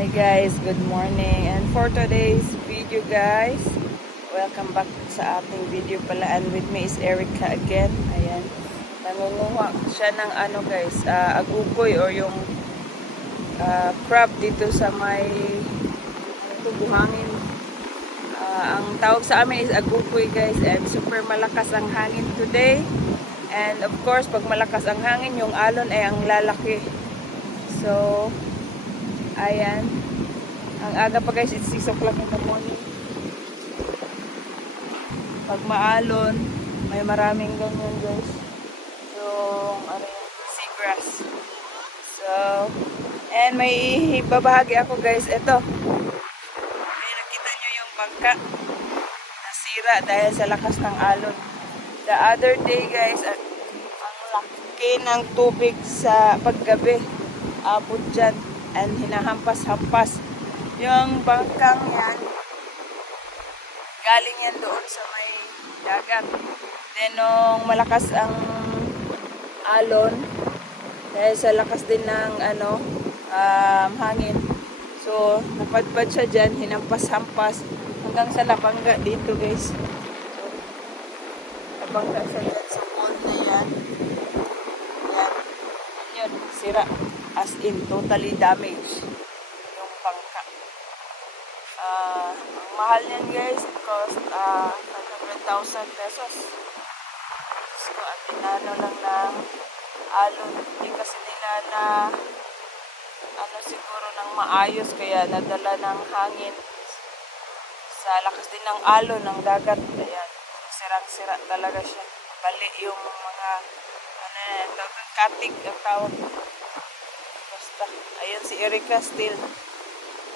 Hi guys, good morning. And for today's video guys, welcome back sa ating video pala. And with me is Erica again. Ayan. Nangunguha siya ng ano guys, ah, agukoy or yung ah, crab dito sa may ito, buhangin. Ah, ang tawag sa amin is agukoy guys and super malakas ang hangin today. And of course, pag malakas ang hangin, yung alon ay ang lalaki. So, Ayan. Ang aga pa guys, it's 6 o'clock in the morning. Pag maalon, may maraming ganyan guys. Yung, ano yung seagrass. So, and may babahagi ako guys. Ito. May nakita nyo yung bangka. Nasira dahil sa lakas ng alon. The other day guys, at ang laki ng tubig sa paggabi. Abot dyan and hinahampas-hampas yung bangkang yan. Galing yan doon sa may dagat. Then nung malakas ang alon dahil sa lakas din ng ano um, hangin. So napadpad siya dyan hinampas-hampas hanggang sa nabangga dito guys. So, nabangga siya dyan sa pond na yan. Yan. Yun sira as in totally damaged yung bangka. Ah, ang mahal niyan guys, it cost ah 500,000 pesos. So, at tinano lang ng alon. Hindi kasi nila na ano siguro ng maayos kaya nadala ng hangin sa lakas din ng alon ng dagat. Ayan, sirang-sira talaga siya. Bali yung mga ano tawag katig ang tawag. Erika still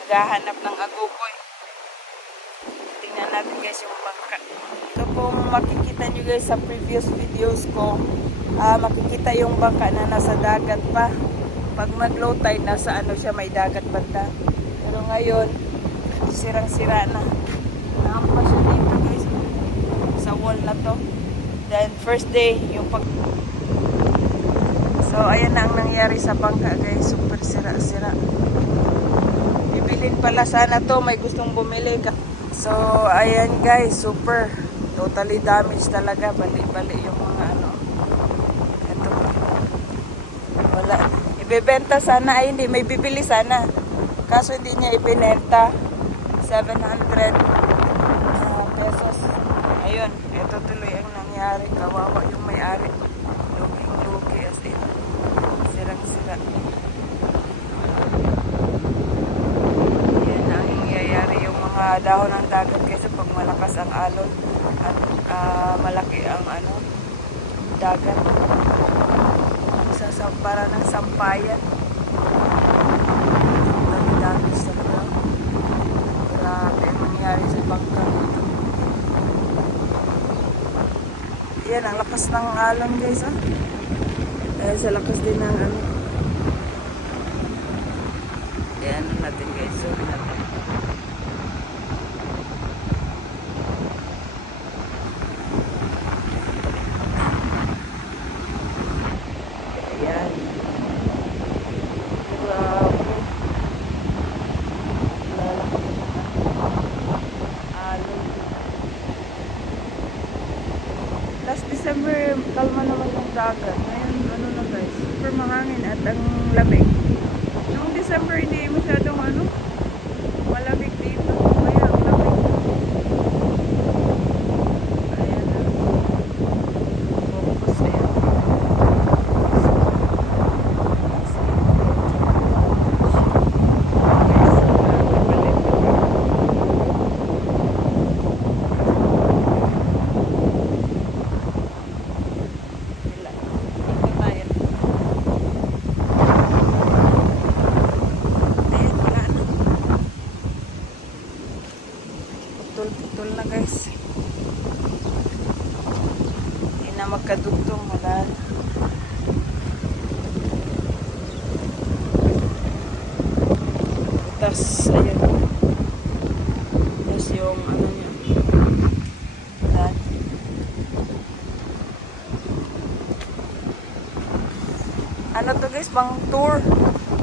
naghahanap ng agukoy. Tingnan natin guys yung bangka. Ito kung makikita nyo guys sa previous videos ko, ah makikita yung bangka na nasa dagat pa. Pag mag low tide, nasa ano siya, may dagat banda. Pero ngayon, sirang-sira na. Nahampas siya dito guys, sa wall na to. Then first day, yung pag So, ayan na ang nangyari sa bangka guys. Super sira-sira. Bibilin pala sana to. May gustong bumili ka. So, ayan guys. Super. Totally damaged talaga. Bali-bali yung mga ano. Ito. Wala. Ibebenta sana. Ay, hindi. May bibili sana. Kaso hindi niya ipinenta. 700 ah, pesos. Ayun. Ito tuloy ang nangyari. Kawawa yung may-ari. Luging-lugi as in sirang-sira. Yan ang nangyayari mga dahon ng dagat kasi pag malakas ang alon at ah, malaki ang ano dagat. Sa para ng sampayan. Dami-dami sa lugar. Grabe ang sa bangka dito. Yan, ang lakas ng alon guys, ah. Dahil sa lakas din ng ano. Yan natin guys. So, natin. Ayan. Grabe. Lalaki na. Alon. Last December, kalma naman yung dagat. Ngayon, ano na guys, super mahangin at ang lamig. Noong December, hindi masyadong ano, malamig dito. Kaya ang lamig. Ayan na. Focus, ayan. Wala. Ito tayo. Ayan, wala na. Putol-putol na guys. Hindi na magkadugtong. Wala na. Tapos, ayun. Tapos yung ano niya. Na. Ano to guys, pang tour.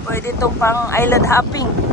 Pwede itong pang island hopping.